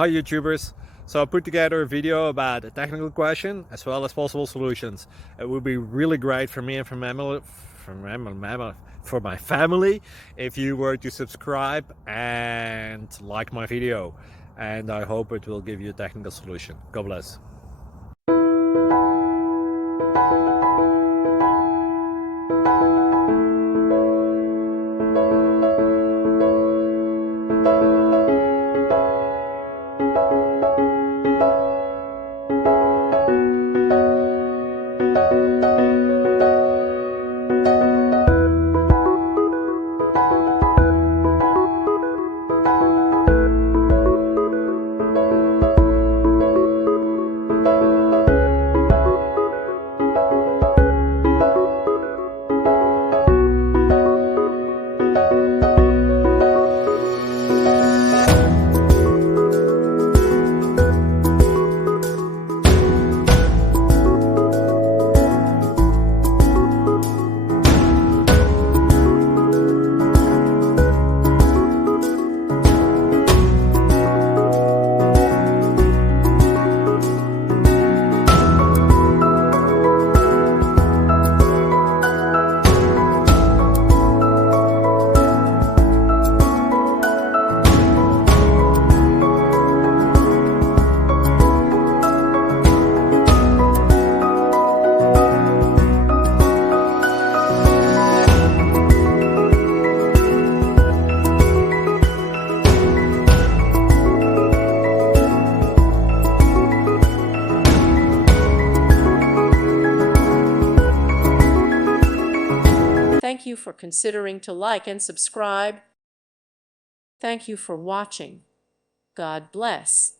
Hi YouTubers! So I put together a video about a technical question as well as possible solutions. It would be really great for me and for my family if you were to subscribe and like my video, and I hope it will give you a technical solution. God bless. Thank you for considering to like and subscribe. Thank you for watching. God bless.